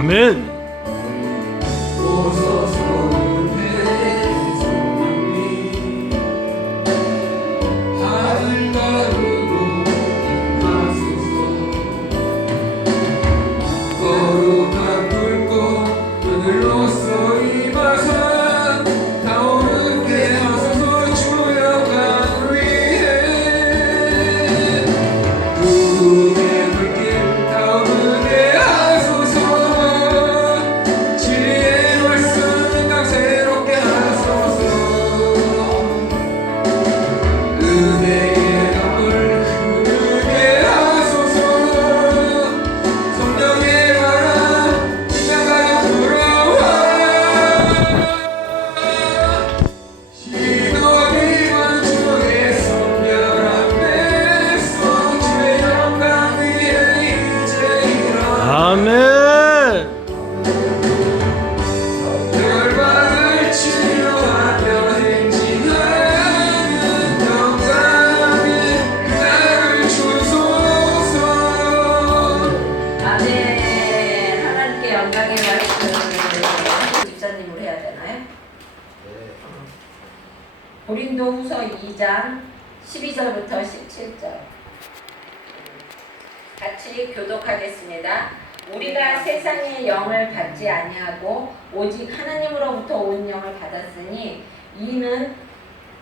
아멘. 고린도후서 2장 12절부터 17절 같이 교독하겠습니다. 우리가 세상의 영을 받지 아니하고 오직 하나님으로부터 온 영을 받았으니 이는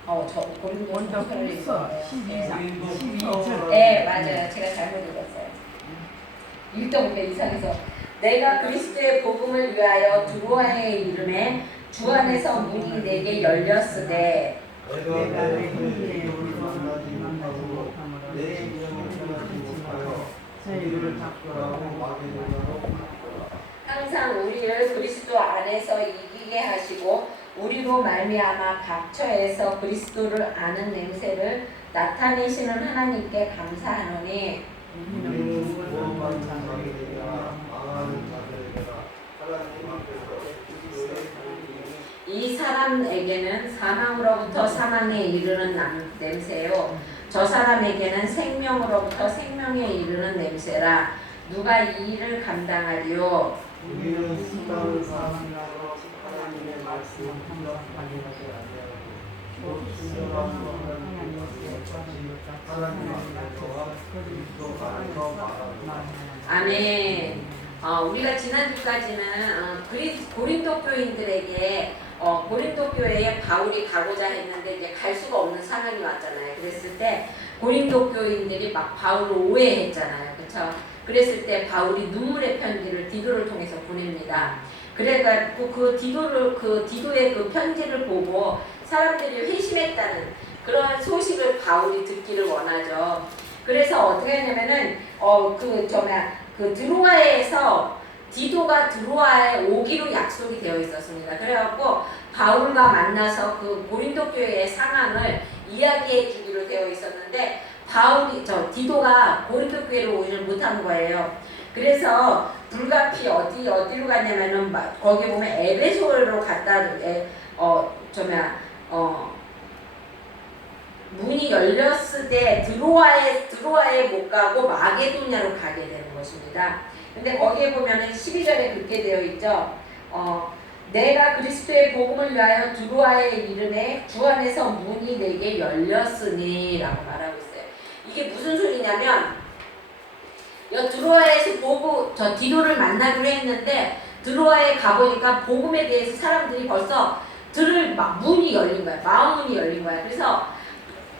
고린도후서를 읽어요. 12절. 네, 맞아요. 제가 잘못 읽었어요. 읽다보니까 이상해서 내가 그리스도의 복음을 위하여 두로아의 이름에 주 안에서 문이 내게 열렸으되 내가 내 형제의 만나지 못하고 내 심령을 떠나지 못하여 자유를 닦으라고 마게도냐로 항상 우리를 그리스도 안에서 이기게 하시고 우리로 말미암아 각처에서 그리스도를 아는 냄새를 나타내시는 하나님께 감사하노니 우리는 구원받는 자들에게나 망하는 자들에게나 하나님 앞에서 그리스도의 이 사람에게는 사망으로부터 사망에 이르는 냄새요 저 사람에게는 생명으로부터 생명에 이르는 냄새라. 누가 이 일을 감당하리요? 우리는 십자가를 사랑하여 하나님의 말씀을 공격하게 아니하고 또 순전한 하나님의 말씀과 그리스도 안에서 말하노라. 아멘. 우리가 지난주까지는 고린도 교인들에게 고린도 교회에 바울이 가고자 했는데 이제 갈 수가 없는 상황이 왔잖아요. 그랬을 때 고린도 교인들이 막 바울을 오해했잖아요. 그렇죠? 그랬을 때 바울이 눈물의 편지를 디도를 통해서 보냅니다. 그래가지고 그 디도의 그 편지를 보고 사람들이 회심했다는 그런 소식을 바울이 듣기를 원하죠. 그래서 어떻게 하냐면은 그 드로아에서 디도가 드로아에 오기로 약속이 되어 있었습니다. 그래갖고 바울과 만나서 그 고린도 교회의 상황을 이야기해 주기로 되어 있었는데 디도가 고린도 교회로 오지를 못한 거예요. 그래서 불가피 어디로 갔냐면은 거기 보면 에베소로 갔다 문이 열렸을 드로아에 못 가고 마게도냐로 가게 되는 것입니다. 근데 거기에 보면은 12절에 그렇게 되어 있죠. 내가 그리스도의 복음을 위하여 드로아의 이름에 주 안에서 문이 내게 열렸으니 라고 말하고 있어요. 이게 무슨 소리냐면 드로아에서 디도를 만나기로 했는데 드로아에 가보니까 복음에 대해서 사람들이 벌써 들을 문이 열린 거야. 마음문이 열린 거야. 그래서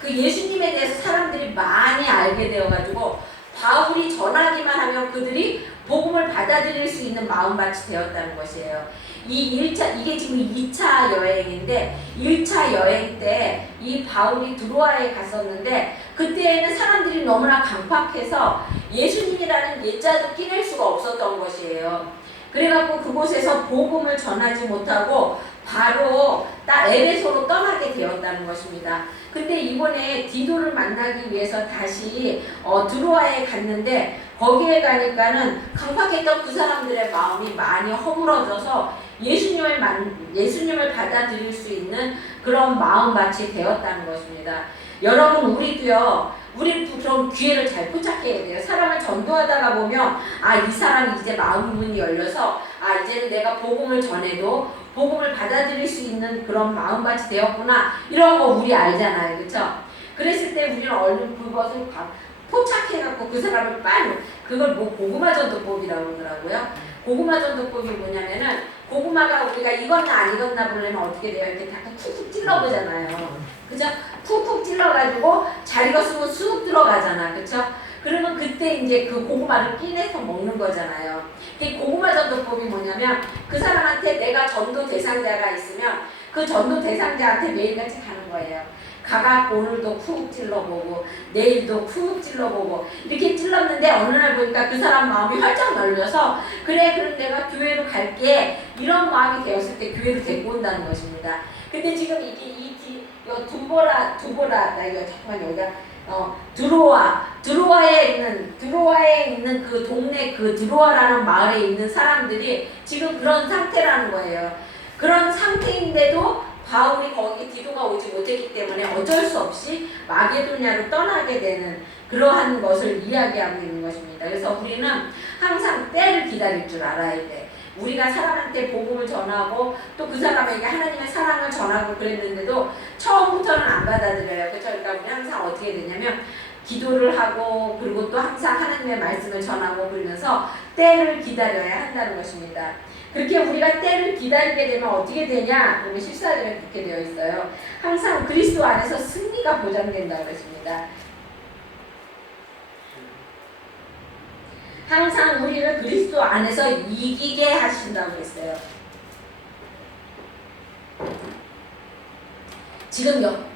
그 예수님에 대해서 사람들이 많이 알게 되어가지고 바울이 전하기만 하면 그들이 복음을 받아들일 수 있는 마음밭이 되었다는 것이에요. 이게 지금 2차 여행인데 1차 여행 때 이 바울이 드로아에 갔었는데 그때에는 사람들이 너무나 강팍해서 예수님이라는 예자도 끼낼 수가 없었던 것이에요. 그래갖고 그곳에서 복음을 전하지 못하고 바로 에베소로 떠나게 되었다는 것입니다. 근데 이번에 디도를 만나기 위해서 다시 드로아에 갔는데 거기에 가니까는 강팍했던 그 사람들의 마음이 많이 허물어져서 예수님을 받아들일 수 있는 그런 마음밭이 되었다는 것입니다. 여러분 우리도 그런 기회를 잘 포착해야 돼요. 사람을 전도하다가 보면 이 사람이 이제 마음 문이 열려서 이제는 내가 복음을 전해도 복음을 받아들일 수 있는 그런 마음같이 되었구나, 이런 거 우리 알잖아요. 그렇죠? 그랬을 때 우리는 얼른 그것을 포착해갖고 그 사람을 빨리, 그걸 고구마 전도법이라고 그러더라고요. 고구마 전도법이 뭐냐면은, 고구마가 우리가 익었나 안 익었나 보려면 어떻게 돼요? 이렇게 약간 쿡쿡 찔러보잖아요. 그죠? 쿡쿡 찔러가지고 잘 익었으면 쑥 들어가잖아. 그쵸? 그러면 그때 이제 그 고구마를 끼내서 먹는 거잖아요. 고구마 전도법이 뭐냐면, 그 사람한테 내가 전도 대상자가 있으면 그 전도 대상자한테 매일같이 가는 거예요. 가갖고 오늘도 쿡 찔러보고 내일도 쿡 찔러보고 이렇게 찔렀는데, 어느 날 보니까 그 사람 마음이 활짝 열려서 그래 그럼 내가 교회로 갈게, 이런 마음이 되었을 때 교회로 데리고 온다는 것입니다. 근데 지금 이게 두보라 나 이거 잠깐만 여기다 드로아에 있는 그 동네, 그 드로아라는 마을에 있는 사람들이 지금 그런 상태라는 거예요. 그런 상태인데도 바울이 거기 디도가 오지 못했기 때문에 어쩔 수 없이 마게도냐로 떠나게 되는 그러한 것을 이야기하고 있는 것입니다. 그래서 우리는 항상 때를 기다릴 줄 알아야 돼. 우리가 사람한테 복음을 전하고 또 그 사람에게 하나님의 사랑을 전하고 그랬는데도 처음부터는 안 받아들여요. 그렇죠? 그러니까 우리 항상 어떻게 되냐면 기도를 하고, 그리고 또 항상 하나님의 말씀을 전하고 그러면서 때를 기다려야 한다는 것입니다. 그렇게 우리가 때를 기다리게 되면 어떻게 되냐? 그러면 14절에 그렇게 되어 있어요. 항상 그리스도 안에서 승리가 보장된다고 했습니다. 항상 우리를 그리스도 안에서 이기게 하신다고 했어요.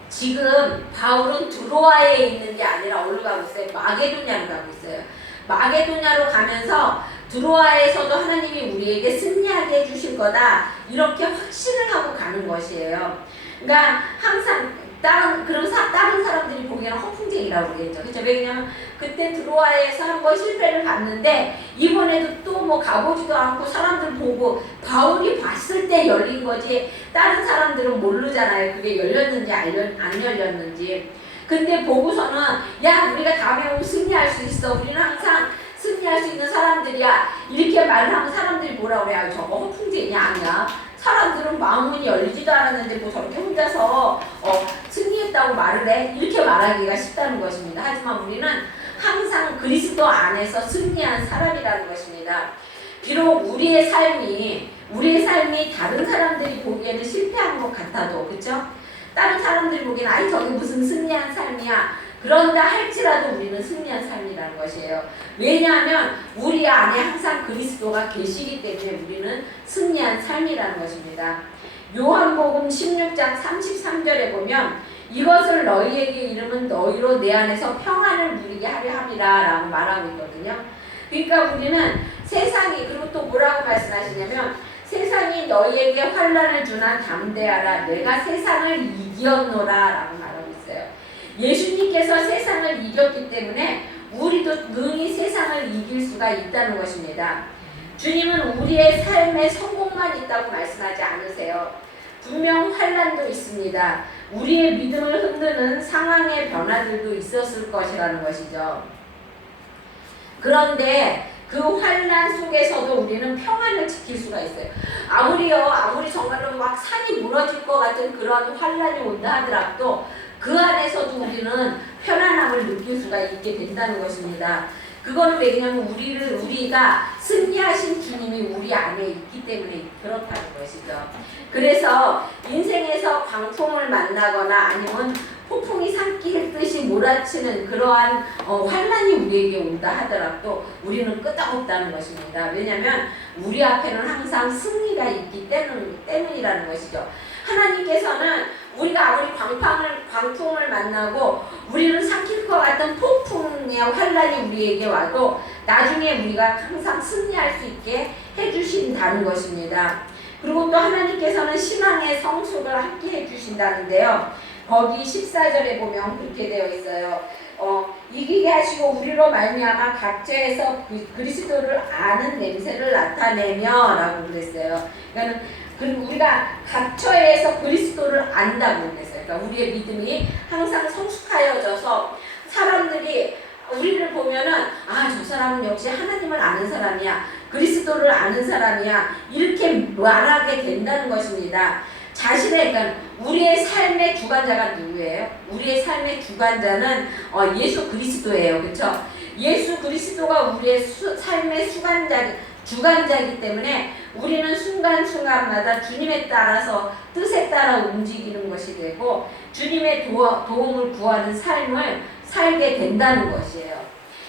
지금 바울은 드로아에 있는 게 아니라 어디로 가고 있어요? 마게도냐로 가고 있어요. 마게도냐로 가면서 드로아에서도 하나님이 우리에게 승리하게 해주실 거다, 이렇게 확신을 하고 가는 것이에요. 그러니까 항상 다른 사람들이 보기에는 허풍쟁이라고 그러겠죠. 그렇죠? 왜냐면 그때 드로아에서 한번 실패를 봤는데 이번에도 또 가보지도 않고 사람들 보고 바울이 봤을 때 열린 거지, 다른 사람들은 모르잖아요. 그게 열렸는지 안 열렸는지. 근데 보고서는 야, 우리가 다음에 오면 승리할 수 있어, 우리는 항상 승리할 수 있는 사람들이야, 이렇게 말을 하면 사람들이 뭐라 그래요? 저거 허풍쟁이 아니야? 사람들은 마음문이 열리지도 않았는데 뭐 저렇게 혼자서 승리했다고 말을 해? 이렇게 말하기가 쉽다는 것입니다. 하지만 우리는 항상 그리스도 안에서 승리한 사람이라는 것입니다. 비록 우리의 삶이 다른 사람들이 보기에는 실패한 것 같아도, 그렇죠? 다른 사람들이 보기에는 저게 무슨 승리한 삶이야, 그런다 할지라도 우리는 승리한 삶이라는 것이에요. 왜냐하면 우리 안에 항상 그리스도가 계시기 때문에 우리는 승리한 삶이라는 것입니다. 요한복음 16장 33절에 보면 이것을 너희에게 이름은 너희로 내 안에서 평안을 누리게 하려 함이라 라고 말하고 있거든요. 그러니까 우리는 세상이, 그리고 또 뭐라고 말씀하시냐면 세상이 너희에게 환난을 주나 담대하라, 내가 세상을 이겼노라 라고 말하고 있어요. 예수님께서 세상을 이겼기 때문에 우리도 능히 세상을 이길 수가 있다는 것입니다. 주님은 우리의 삶에 성공만 있다고 말씀하지 않으세요. 분명 환난도 있습니다. 우리의 믿음을 흔드는 상황의 변화들도 있었을 것이라는 것이죠. 그런데 그 환난 속에서도 우리는 평안을 지킬 수가 있어요. 아무리 정말로 막 산이 무너질 것 같은 그런 환난이 온다 하더라도 그 안에서도 우리는 편안함을 느낄 수가 있게 된다는 것입니다. 그거는 왜냐하면 우리가 승리하신 주님이 우리 안에 있기 때문에 그렇다는 것이죠. 그래서 인생에서 광풍을 만나거나 아니면 폭풍이 산길듯이 몰아치는 그러한 환난이 우리에게 온다 하더라도 우리는 끄떡없다는 것입니다. 왜냐하면 우리 앞에는 항상 승리가 있기 때문이라는 것이죠. 하나님께서는 우리가 아무리 광풍을 만나고 우리를 삼킬 것 같은 폭풍의 환난이 우리에게 와도 나중에 우리가 항상 승리할 수 있게 해주신다는 것입니다. 그리고 또 하나님께서는 신앙의 성숙을 함께 해주신다는데요. 거기 14절에 보면 그렇게 되어 있어요. 이기게 하시고 우리로 말미암아 각처에서 그리스도를 아는 냄새를 나타내며 라고 그랬어요. 그러니까 우리가 각처에서 그리스도를 안다고 그랬어요. 것이에요. 그러니까 우리의 믿음이 항상 성숙하여져서 사람들이 우리를 보면은 저 사람은 역시 하나님을 아는 사람이야. 그리스도를 아는 사람이야. 이렇게 말하게 된다는 것입니다. 그러니까 우리의 삶의 주관자가 누구예요? 우리의 삶의 주관자는 예수 그리스도예요. 그렇죠? 예수 그리스도가 우리의 삶의 주관자이기 때문에 우리는 순간순간마다 주님에 따라서 뜻에 따라 움직이는 것이 되고 주님의 도움을 구하는 삶을 살게 된다는 것이에요.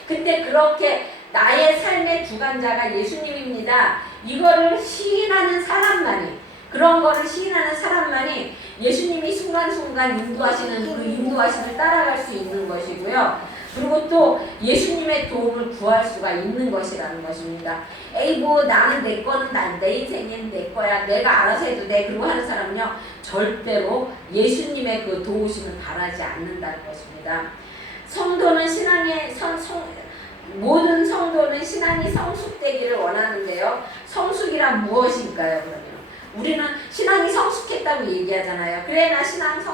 근데 그렇게 나의 삶의 주관자가 예수님입니다. 이거를 시인하는 사람만이 그런 거를 시인하는 사람만이 예수님이 순간순간 인도하시는 그 인도하심을 따라갈 수 있는 것이고요. 그리고 또 예수님의 도움을 구할 수가 있는 것이라는 것입니다. 나는 내 거는 내 인생은 내 거야. 내가 알아서 해도 돼. 그리고 하는 사람은요. 절대로 예수님의 그 도우심을 바라지 않는다는 것입니다. 모든 성도는 신앙이 성숙되기를 원하는데요. 성숙이란 무엇일까요, 그러면? 우리는 신앙이 성숙했다고 얘기하잖아요. 그래,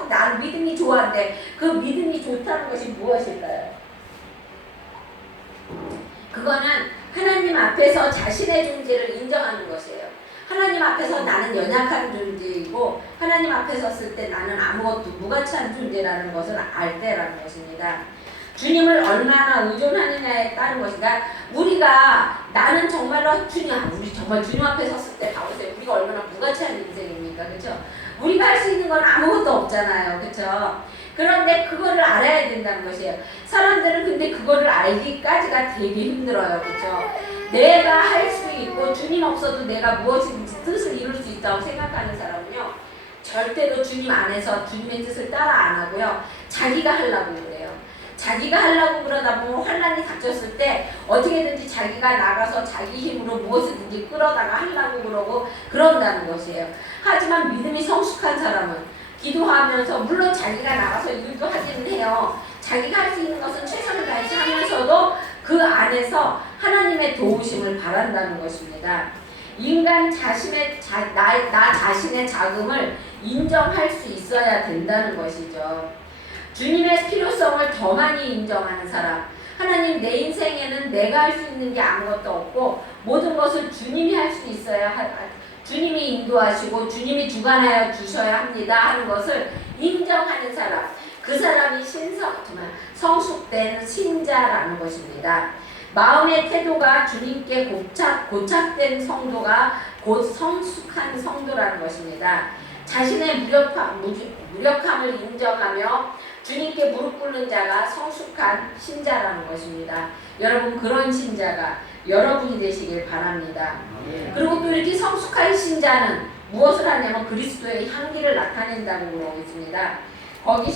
난 믿음이 좋아한데 그 믿음이 좋다는 것이 무엇일까요? 그거는 하나님 앞에서 자신의 존재를 인정하는 것이에요. 하나님 앞에서 나는 연약한 존재이고 하나님 앞에 섰을 때 나는 아무것도 무가치한 존재라는 것을 알 때라는 것입니다. 주님을 얼마나 의존하느냐에 따른 것인가. 나는 정말로 우리 정말 주님 앞에 섰을 때 봐보세요. 우리가 얼마나 무가치한 인생입니까? 그렇죠? 우리가 할 수 있는 건 아무것도 없잖아요. 그렇죠? 그런데 그거를 알아야 된다는 것이에요. 사람들은 근데 그거를 알기까지가 되게 힘들어요. 그렇죠? 내가 할 수 있고 주님 없어도 내가 무엇인지 뜻을 이룰 수 있다고 생각하는 사람은요. 절대로 주님 안에서 주님의 뜻을 따라 안 하고요. 자기가 하려고 그래요. 자기가 하려고 그러다 보면 환난이 닥쳤을 때 어떻게든지 자기가 나가서 자기 힘으로 무엇이든지 끌어다가 하려고 그러고 그런다는 것이에요. 하지만 믿음이 성숙한 사람은 기도하면서 물론 자기가 나가서 일도 하기는 해요. 자기가 할 수 있는 것은 최선을 다해서 하면서도 그 안에서 하나님의 도우심을 바란다는 것입니다. 인간 나 자신의 자금을 인정할 수 있어야 된다는 것이죠. 주님의 필요성을 더 많이 인정하는 사람. 하나님, 내 인생에는 내가 할 수 있는 게 아무것도 없고 모든 것을 주님이 할 수 있어야 주님이 인도하시고 주님이 주관하여 주셔야 합니다 하는 것을 인정하는 사람. 그 사람이 정말 성숙된 신자라는 것입니다. 마음의 태도가 주님께 고착된 성도가 곧 성숙한 성도라는 것입니다. 자신의 무력함을 인정하며 주님께 무릎 꿇는 자가 성숙한 신자라는 것입니다. 여러분, 그런 신자가 여러분이 되시길 바랍니다. 그리고 또 이렇게 성숙한 신자는 무엇을 하냐면 그리스도의 향기를 나타낸다고 그러고 있습니다. 거기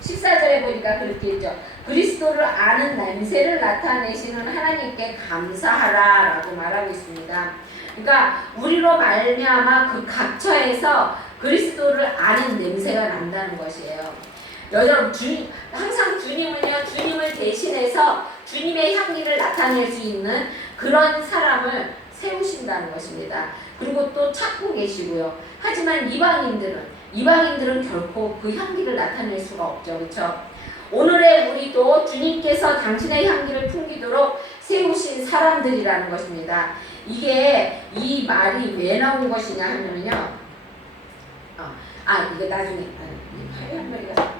14절에 보니까 그렇게 있죠. 그리스도를 아는 냄새를 나타내시는 하나님께 감사하라 라고 말하고 있습니다. 그러니까 우리로 말미암아 그 각처에서 그리스도를 아는 냄새가 난다는 것이에요. 여러분, 항상 주님을 대신해서 주님의 향기를 나타낼 수 있는 그런 사람을 세우신다는 것입니다. 그리고 또 찾고 계시고요. 하지만 이방인들은 결코 그 향기를 나타낼 수가 없죠. 그렇죠? 오늘의 우리도 주님께서 당신의 향기를 풍기도록 세우신 사람들이라는 것입니다. 이 말이 왜 나온 것이냐 하면요. 이거 나중에 한 마리가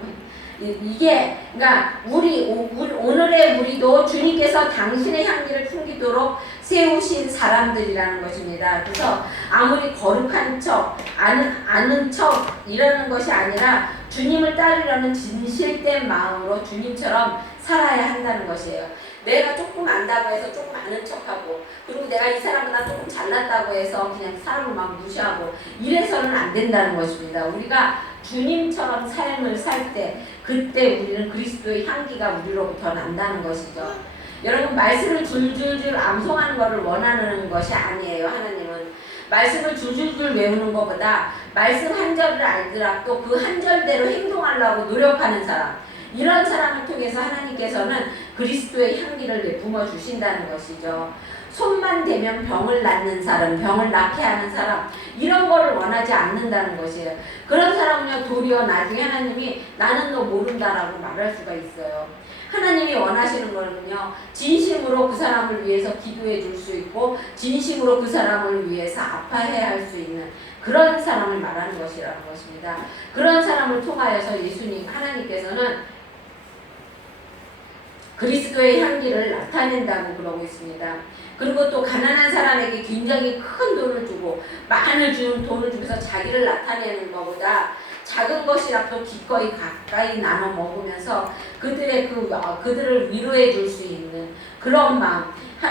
이게 그러니까 오늘의 우리도 주님께서 당신의 향기를 풍기도록 세우신 사람들이라는 것입니다. 그래서 아무리 거룩한 척 아는 척 이러는 것이 아니라 주님을 따르려는 진실된 마음으로 주님처럼 살아야 한다는 것이에요. 내가 조금 안다고 해서 조금 아는 척하고 그리고 내가 이 사람보다 조금 잘났다고 해서 그냥 사람을 막 무시하고 이래서는 안 된다는 것입니다. 우리가 주님처럼 삶을 살 때 그때 우리는 그리스도의 향기가 우리로부터 난다는 것이죠. 여러분, 말씀을 줄줄줄 암송하는 것을 원하는 것이 아니에요. 하나님은 말씀을 줄줄줄 외우는 것보다 말씀 한 절을 알더라도 그 한 절대로 행동하려고 노력하는 사람, 이런 사람을 통해서 하나님께서는 그리스도의 향기를 내뿜어 주신다는 것이죠. 손만 대면 병을 낫는 사람, 병을 낫게 하는 사람, 이런 거를 원하지 않는다는 것이에요. 그런 사람은요, 도리어 나중에 하나님이 나는 너 모른다라고 말할 수가 있어요. 하나님이 원하시는 거는요, 진심으로 그 사람을 위해서 기도해 줄 수 있고 진심으로 그 사람을 위해서 아파해야 할 수 있는 그런 사람을 말하는 것이라는 것입니다. 그런 사람을 통하여서 예수님 하나님께서는 그리스도의 향기를 나타낸다고 그러고 있습니다. 그리고 또 가난한 사람에게 굉장히 큰 돈을 주고 많은 돈을 주면서 자기를 나타내는 것보다 작은 것이라도 기꺼이 가까이 나눠 먹으면서 그들을 위로해 줄 수 있는 그런 마음,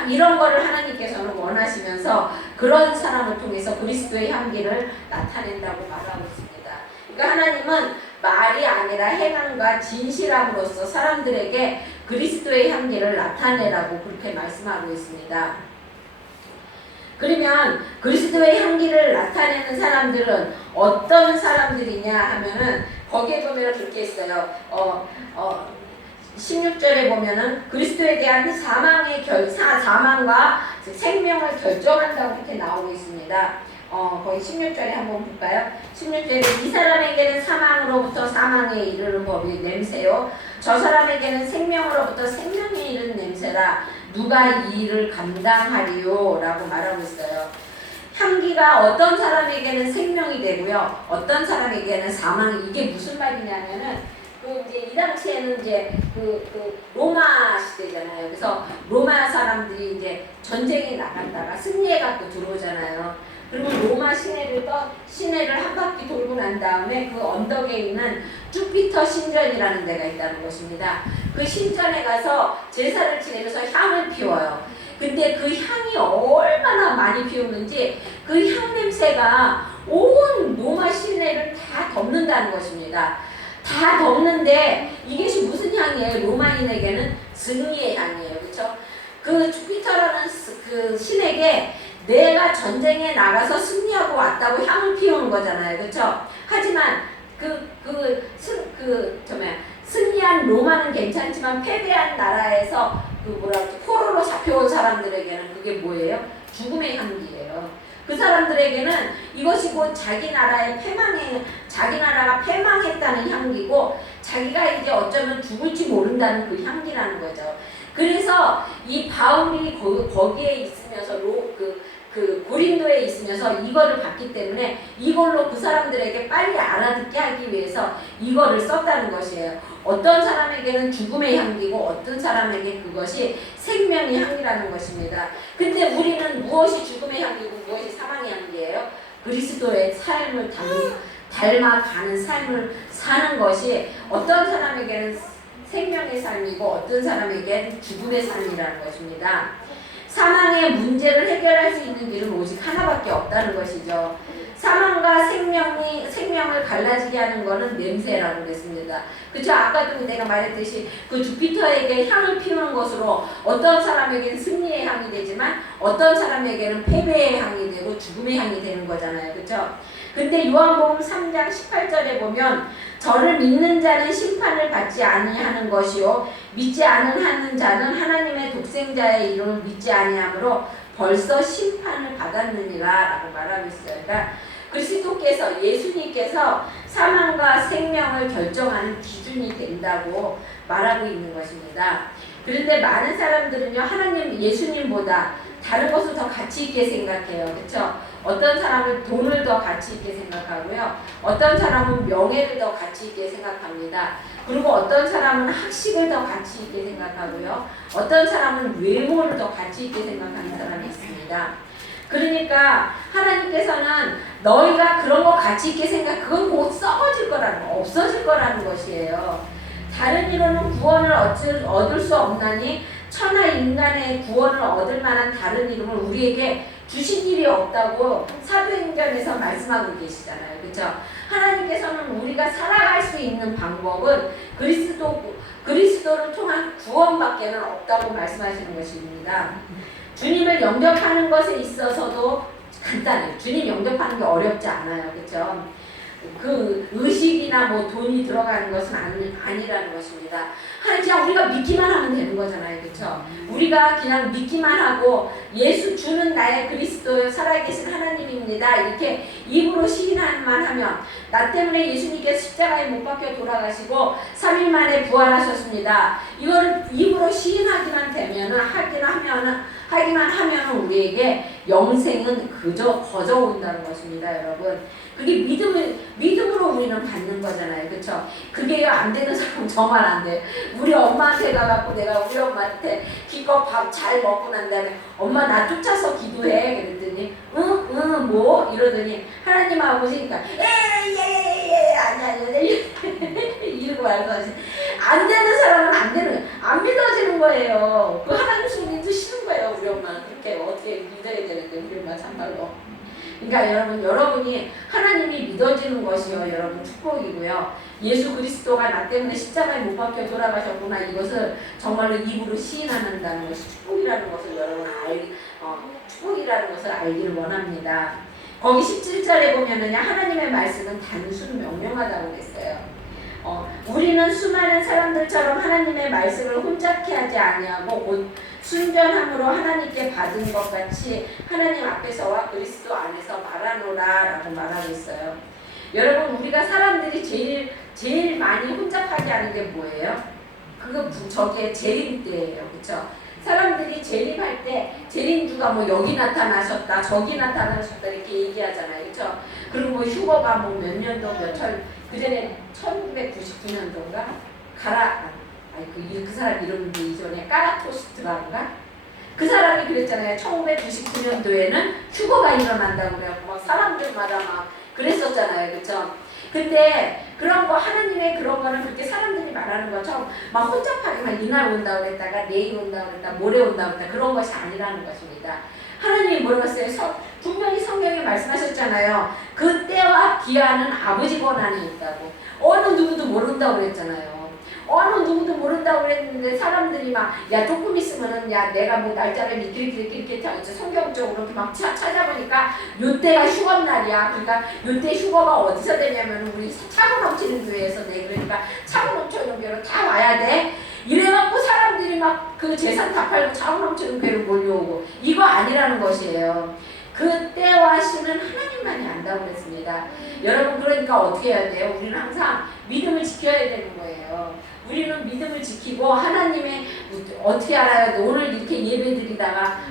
이런 거를 하나님께서는 원하시면서 그런 사람을 통해서 그리스도의 향기를 나타낸다고 말하고 있습니다. 그러니까 하나님은 말이 아니라 행함과 진실함으로써 사람들에게 그리스도의 향기를 나타내라고 그렇게 말씀하고 있습니다. 그러면 그리스도의 향기를 나타내는 사람들은 어떤 사람들이냐 하면은 거기에 보면 그렇게 있어요. 16절에 보면은 그리스도에 대한 사망과 생명을 결정한다고 이렇게 나오고 있습니다. 거의 16절에 한번 볼까요? 16절에 이 사람에게는 사망으로부터 사망에 이르는 법이 냄새요, 저 사람에게는 생명으로부터 생명에 이르는 냄새라. 누가 이 일을 감당하리요? 라고 말하고 있어요. 향기가 어떤 사람에게는 생명이 되고요, 어떤 사람에게는 사망이, 이게 무슨 말이냐면은 이제 이 당시에는 이제 로마 시대잖아요. 그래서 로마 사람들이 이제 전쟁에 나갔다가 승리해갖고 들어오잖아요. 그리고 로마 시내를 한 바퀴 돌고 난 다음에 그 언덕에 있는 주피터 신전이라는 데가 있다는 것입니다. 그 신전에 가서 제사를 지내면서 향을 피워요. 근데 그 향이 얼마나 많이 피우는지 그 향 냄새가 온 로마 시내를 다 덮는다는 것입니다. 다 덮는데 이것이 무슨 향이에요? 로마인에게는 승리의 향이에요. 그렇죠? 그 주피터라는 그 신에게 내가 전쟁에 나가서 승리하고 왔다고 향을 피우는 거잖아요. 그렇죠? 하지만 승리한 로마는 괜찮지만 패배한 나라에서 포로로 잡혀온 사람들에게는 그게 뭐예요? 죽음의 향기예요. 그 사람들에게는 이것이 곧 자기 나라가 패망했다는 향기고 자기가 이제 어쩌면 죽을지 모른다는 그 향기라는 거죠. 그래서 이 바울이 거기에 있으면서 고린도에 있으면서 이거를 봤기 때문에 이걸로 그 사람들에게 빨리 알아듣게 하기 위해서 이거를 썼다는 것이에요. 어떤 사람에게는 죽음의 향기고 어떤 사람에게 그것이 생명의 향기라는 것입니다. 근데 우리는 무엇이 죽음의 향기고 무엇이 사망의 향기예요? 그리스도의 삶을 닮아가는 삶을 사는 것이 어떤 사람에게는 생명의 삶이고 어떤 사람에게는 죽음의 삶이라는 것입니다. 사망의 문제를 해결할 수 있는 길은 오직 하나밖에 없다는 것이죠. 사망과 생명을 갈라지게 하는 것은 냄새라고 그랬습니다. 그렇죠? 아까도 내가 말했듯이 그 주피터에게 향을 피우는 것으로 어떤 사람에게는 승리의 향이 되지만 어떤 사람에게는 패배의 향이 되고 죽음의 향이 되는 거잖아요. 그렇죠? 근데 요한복음 3장 18절에 보면 저를 믿는 자는 심판을 받지 아니하는 것이요 믿지 않는 자는 하나님의 독생자의 이름을 믿지 아니하므로 벌써 심판을 받았느니라 라고 말하고 있어요. 그러니까 그리스도께서 예수님께서 사망과 생명을 결정하는 기준이 된다고 말하고 있는 것입니다. 그런데 많은 사람들은요 하나님 예수님보다 다른 것을 더 가치 있게 생각해요. 그렇죠? 어떤 사람은 돈을 더 가치 있게 생각하고요. 어떤 사람은 명예를 더 가치 있게 생각합니다. 그리고 어떤 사람은 학식을 더 가치 있게 생각하고요. 어떤 사람은 외모를 더 가치 있게 생각하는 사람이 있습니다. 그러니까 하나님께서는 너희가 그런 거 가치 있게 그건 곧 썩어질 거라는 거, 없어질 거라는 것이에요. 다른 이로는 구원을 얻을 수 없나니 천하 인간의 구원을 얻을 만한 다른 이름을 우리에게 주신 일이 없다고 사도행전에서 말씀하고 계시잖아요. 그렇죠? 하나님께서는 우리가 살아갈 수 있는 방법은 그리스도를 통한 구원밖에는 없다고 말씀하시는 것입니다. 주님을 영접하는 것에 있어서도 간단해요. 주님 영접하는 게 어렵지 않아요. 그렇죠? 그 의식이나 뭐 돈이 들어가는 것은 아니라는 것입니다. 그냥 우리가 믿기만 하면 되는 거잖아요. 그렇죠? 우리가 그냥 믿기만 하고 예수 주는 나의 그리스도 살아계신 하나님입니다. 이렇게 입으로 시인만 하면 나 때문에 예수님께서 십자가에 못 박혀 돌아가시고 3일 만에 부활하셨습니다. 이걸 입으로 시인하기만 되면은 하기만 하면은 우리에게 영생은 그저 거저 온다는 것입니다, 여러분. 그게 믿음으로 우리는 받는 거잖아요. 그쵸? 그게 안 되는 사람은 정말 안 돼. 우리 엄마한테 가갖고 내가 우리 엄마한테 기껏 밥 잘 먹고 난 다음에 엄마 나 쫓아서 기도해. 그랬더니 응, 뭐? 이러더니 하나님하고 보시니까 아니 이러고 말고 안 되는 사람은 안 믿어지는 거예요. 그 하나님 손님도 싫은 거예요. 우리 엄마는 그렇게 어떻게 믿어야 되는데 우리 엄마 참말로. 그러니까 여러분이 하나님이 믿어지는 것이요 여러분 축복이고요. 예수 그리스도가 나 때문에 십자가에 못 박혀 돌아가셨구나, 이것을 정말로 입으로 시인한다는 것이 축복이라는 것을 여러분 축복이라는 것을 알기를 원합니다. 거기 17절에 보면은 하나님의 말씀은 단순 명령하다고 그랬어요. 우리는 수많은 사람들처럼 하나님의 말씀을 혼잡케 하지 아니하고 곧 순전함으로 하나님께 받은 것 같이 하나님 앞에서와 그리스도 안에서 말하노라 라고 말하고 있어요. 여러분, 우리가 사람들이 제일 많이 혼잡하게 하는 게 뭐예요? 저게 재림 때예요. 그쵸? 사람들이 재림할 때 재림주가 뭐 여기 나타나셨다 저기 나타나셨다 이렇게 얘기하잖아요. 그쵸? 그리고 뭐 휴거가 뭐 몇 년도 그 전에 1999년도인가 그 사람 이름도 이전에 까라토스트라인가 그 사람이 그랬잖아요. 1999년도에는 휴거가 일어난다고 그래갖고 막 사람들마다 막 그랬었잖아요. 그쵸? 근데 그런 거 하나님의 그런 거는 그렇게 사람들이 말하는 것처럼 막 혼잡하게만 이날 온다고 그랬다가 내일 온다고 그랬다 모레 온다고 그랬다 그런 것이 아니라는 것입니다. 하나님이 뭐라고 했어요? 분명히 성경에 말씀하셨잖아요. 그때와 기한은 아버지 권한이 있다고. 어느 누구도 모른다고 그랬잖아요. 어느 누구도 모른다고 그랬는데 사람들이 막 야 조금 있으면은 야 내가 뭐 날짜를 이렇게 성경적으로 이렇게 막 찾아보니까 요때가 휴거날이야. 그러니까 요때 휴거가 어디서 되냐면 우리 차고 넘치는 교회에서 그러니까 차고 넘치는 교회로 다 와야 돼. 이래갖고 사람들이 막 그 재산 다 팔고 차고 넘치는 교회로 몰려오고 이거 아니라는 것이에요. 그때와 시는 하나님만이 안다고 그랬습니다. 여러분, 그러니까 어떻게 해야 돼요? 우리는 항상 믿음을 지켜야 되는 거예요. 우리는 믿음을 지키고 하나님의 어떻게 알아요? 오늘 이렇게 예배드리다가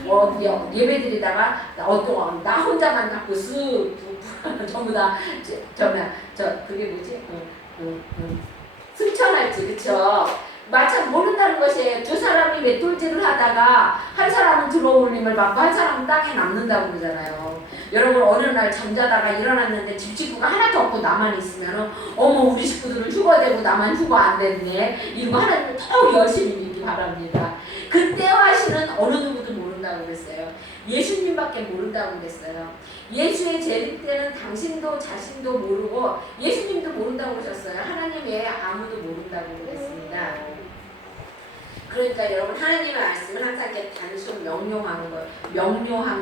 나 혼자만 갖고 전부 다 그게 뭐지? 승천할지, 그쵸? 마찬 모른다는 것이에요. 두 사람이 맷돌질을 하다가 한 사람은 들어올림을 받고 한 사람은 땅에 남는다고 그러잖아요. 여러분, 어느 날 잠자다가 일어났는데 집 식구가 하나도 없고 나만 있으면은 어머 우리 식구들은 휴거되고 나만 휴거 안 됐네 이러고 하나님을 더욱 열심히 믿기 바랍니다. 그때와 하시는 어느 누구도 모른다고 그랬어요. 예수님밖에 모른다고 그랬어요. 예수의 재림 때는 당신도 자신도 모르고 예수님도 모른다고 그러셨어요. 하나님 외에 아무도 모른다고 그랬습니다. 그러니까 여러분, 하나님의 말씀은 항상 이렇게 단순 명료한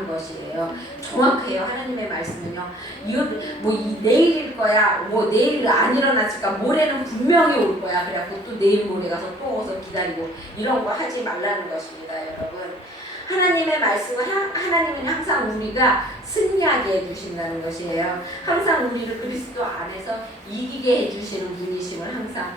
것이에요. 정확해요. 하나님의 말씀은요. 내일일 거야. 내일 안 일어났을까. 모레는 분명히 올 거야. 그래갖고 또 내일 모레 가서 또 오서 기다리고 이런 거 하지 말라는 것입니다, 여러분. 하나님의 말씀은 하나님은 항상 우리가 승리하게 해주신다는 것이에요. 항상 우리를 그리스도 안에서 이기게 해주시는 분이심을 항상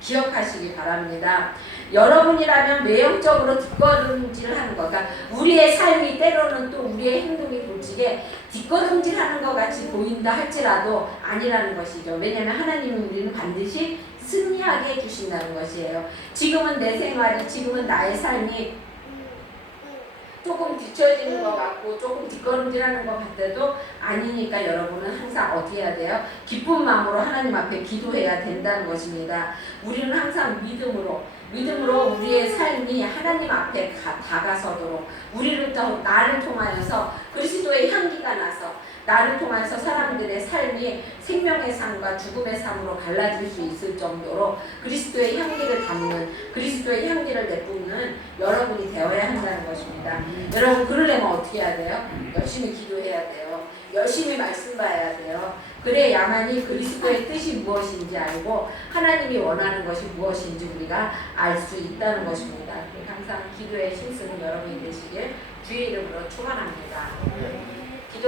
기억하시기 바랍니다. 여러분이라면 외형적으로 뒷걸음질하는 것, 그러니까 우리의 삶이 때로는 또 우리의 행동이 솔직히 뒷걸음질하는 것 같이 보인다 할지라도 아니라는 것이죠. 왜냐하면 하나님은 우리는 반드시 승리하게 해주신다는 것이에요. 지금은 내 생활이, 지금은 나의 삶이 조금 뒤처지는 것 같고 조금 뒷걸음질하는 것 같아도 아니니까 여러분은 항상 어떻게 해야 돼요? 기쁜 마음으로 하나님 앞에 기도해야 된다는 것입니다. 우리는 항상 믿음으로 우리의 삶이 하나님 앞에 다가서도록 나를 통하여서 그리스도의 향기가 나서 나를 통해서 사람들의 삶이 생명의 삶과 죽음의 삶으로 갈라질 수 있을 정도로 그리스도의 향기를 담는, 그리스도의 향기를 내뿜는 여러분이 되어야 한다는 것입니다. 여러분, 그러려면 어떻게 해야 돼요? 열심히 기도해야 돼요. 열심히 말씀 봐야 돼요. 그래야만이 그리스도의 뜻이 무엇인지 알고 하나님이 원하는 것이 무엇인지 우리가 알 수 있다는 것입니다. 항상 기도에 힘쓰는 여러분이 되시길 주의 이름으로 축원합니다.